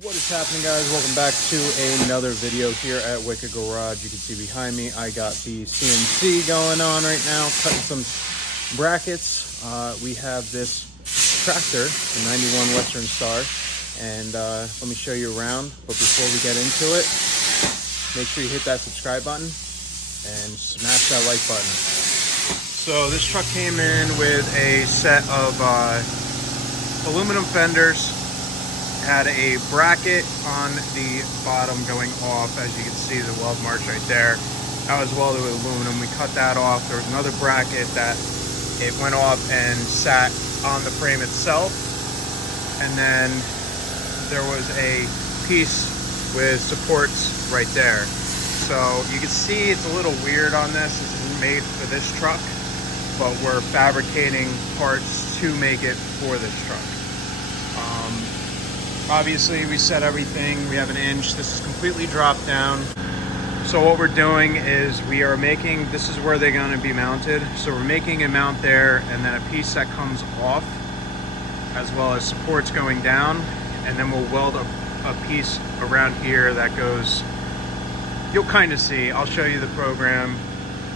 What is happening, guys? Welcome back to another video here at Wicked Garage. You can see behind me I got the CNC going on right now, cutting some brackets. We have this tractor, the 91 Western Star, and let me show you around. But before we get into it, make sure you hit that subscribe button and smash that like button. So this truck came in with a set of aluminum fenders. Had a bracket on the bottom going off, as you can see the weld marks right there. That was welded with aluminum. We cut that off. There was another bracket that it went off and sat on the frame itself, and then there was a piece with supports right there. So you can see it's a little weird on this. This is made for this truck, but we're fabricating parts to make it for this truck. Obviously we set everything, we have an inch. This is completely dropped down. So what we're doing is we are making, this is where they're going to be mounted. So we're making a mount there, and then a piece that comes off, as well as supports going down. And then we'll weld a piece around here that goes, you'll kind of see, I'll show you the program,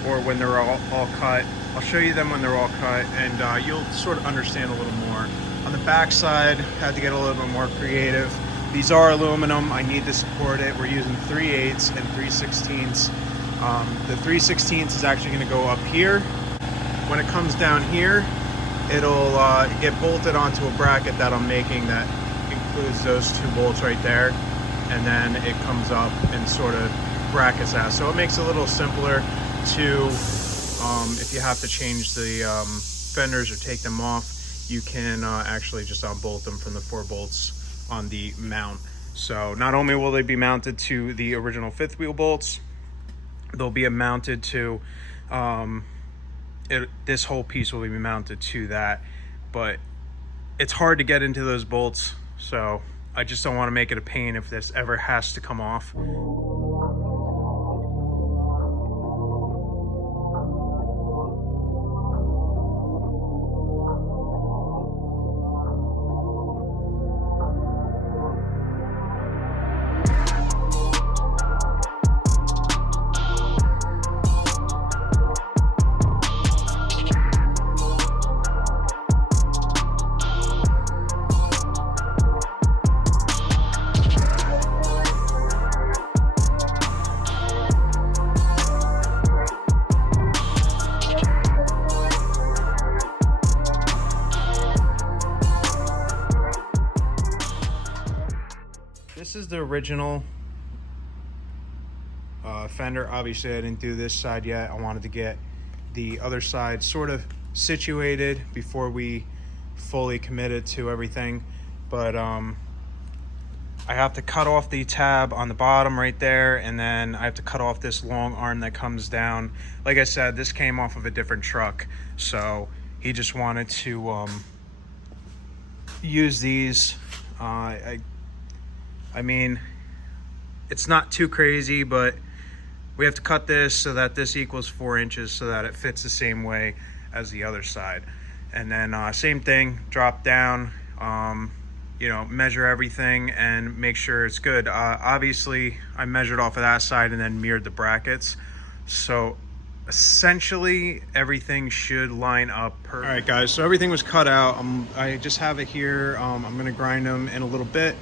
or when they're all cut. I'll show you them when they're all cut, and you'll sort of understand a little more. On the back side, had to get a little bit more creative. These are aluminum. I need to support it. We're using 3/8 and 3/16. The 3/16 is actually going to go up here. When it comes down here, it'll get bolted onto a bracket that I'm making that includes those two bolts right there. And then it comes up and sort of brackets that. So it makes it a little simpler to, if you have to change the fenders or take them off, you can actually just unbolt them from the 4 bolts on the mount. So not only will they be mounted to the original 5th wheel bolts, they'll be mounted to, this whole piece will be mounted to that. But it's hard to get into those bolts, so I just don't want to make it a pain if this ever has to come off. This is the original fender. Obviously I didn't do this side yet. I wanted to get the other side sort of situated before we fully committed to everything. But I have to cut off the tab on the bottom right there, and then I have to cut off this long arm that comes down. Like I said, this came off of a different truck, so he just wanted to use these. I mean, it's not too crazy, but we have to cut this so that this equals 4 inches so that it fits the same way as the other side. And then same thing, drop down, you know, measure everything and make sure it's good. Obviously, I measured off of that side and then mirrored the brackets. So essentially, everything should line up perfect. All right, guys, so everything was cut out. I just have it here. I'm gonna grind them in a little bit.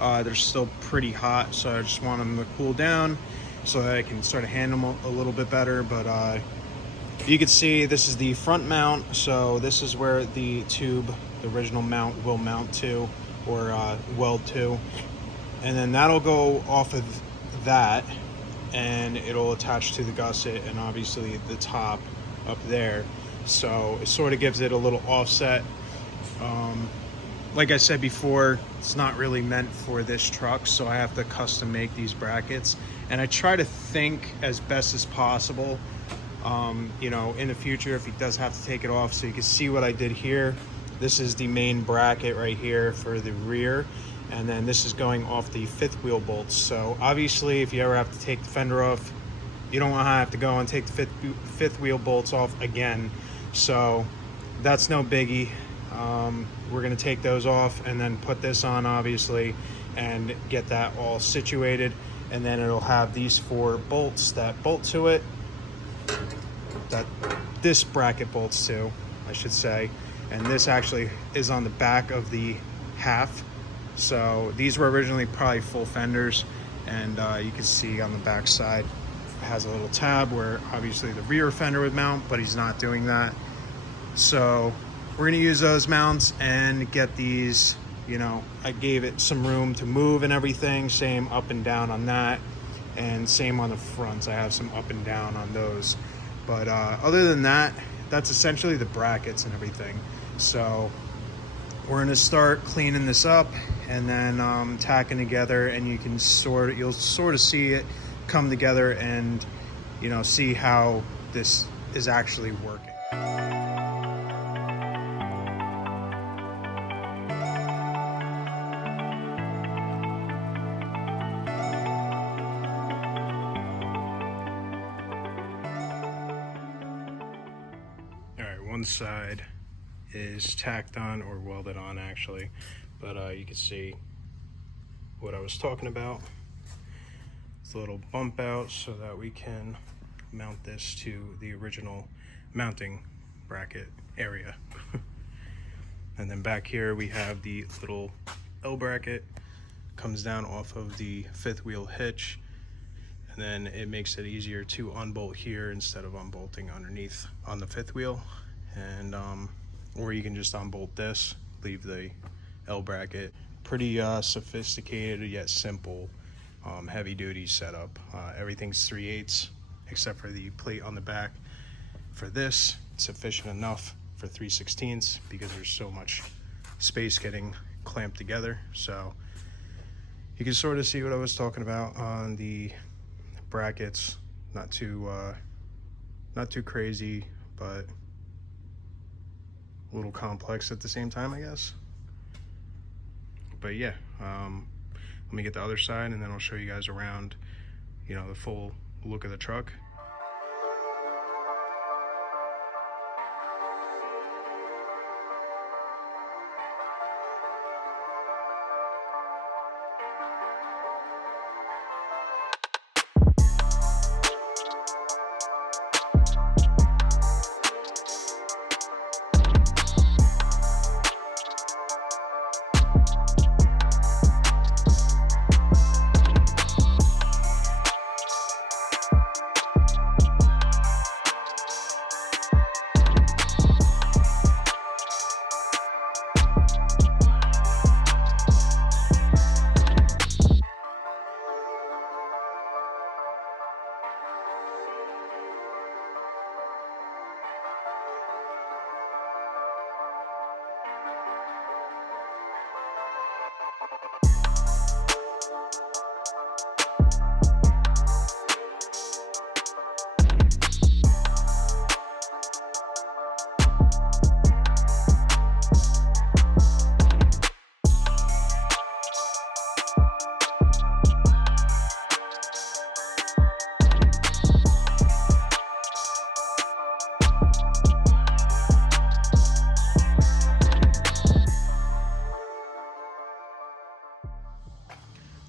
They're still pretty hot, so I just want them to cool down so that I can sort of handle them a little bit better. But you can see this is the front mount, so this is where the tube, the original mount, will mount to, or weld to, and then that'll go off of that and it'll attach to the gusset and obviously the top up there, so it sort of gives it a little offset. Like I said before, it's not really meant for this truck, so I have to custom make these brackets, and I try to think as best as possible, you know, in the future if he does have to take it off. So you can see what I did here. This is the main bracket right here for the rear, and then this is going off the 5th wheel bolts. So obviously if you ever have to take the fender off, you don't want to have to go and take the fifth wheel bolts off again. So that's no biggie. We're going to take those off and then put this on, obviously, and get that all situated. And then it'll have these 4 bolts that bolt to it, that this bracket bolts to, I should say. And this actually is on the back of the half. So these were originally probably full fenders, and you can see on the back side it has a little tab where obviously the rear fender would mount, but he's not doing that. So we're gonna use those mounts and get these, you know, I gave it some room to move and everything, same up and down on that, and same on the fronts. I have some up and down on those. But other than that, that's essentially the brackets and everything. So we're gonna start cleaning this up and then tacking together, and you'll sort of see it come together and, you know, see how this is actually working. All right, one side is tacked on, or welded on actually, but you can see what I was talking about. It's a little bump out so that we can mount this to the original mounting bracket area. And then back here we have the little L bracket, comes down off of the 5th wheel hitch, and then it makes it easier to unbolt here instead of unbolting underneath on the 5th wheel. And or you can just unbolt this, leave the L bracket. Pretty sophisticated yet simple heavy duty setup. Everything's 3/8 except for the plate on the back. For this, it's sufficient enough for 3/16 because there's so much space getting clamped together. So you can sort of see what I was talking about on the brackets. Not too crazy, but a little complex at the same time, I guess. But yeah, let me get the other side and then I'll show you guys around, you know, the full look of the truck.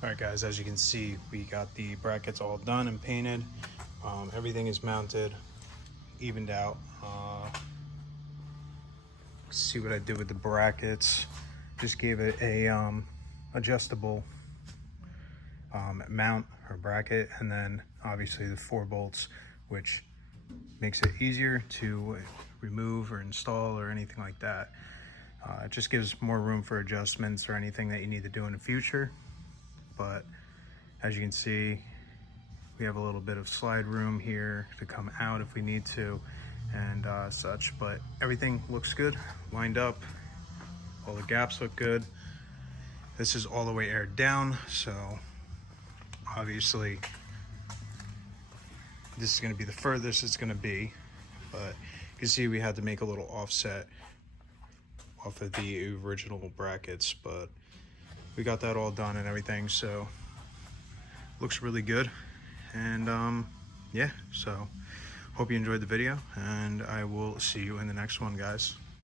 All right guys, as you can see, we got the brackets all done and painted. Everything is mounted, evened out. See what I did with the brackets. Just gave it a adjustable mount or bracket, and then obviously the 4 bolts, which makes it easier to remove or install or anything like that. It just gives more room for adjustments or anything that you need to do in the future. But as you can see, we have a little bit of slide room here to come out if we need to and such, but everything looks good, lined up. All the gaps look good. This is all the way aired down, so obviously this is going to be the furthest it's going to be, but you can see we had to make a little offset off of the original brackets, but we got that all done and everything, so looks really good. And yeah, so hope you enjoyed the video, and I will see you in the next one, guys.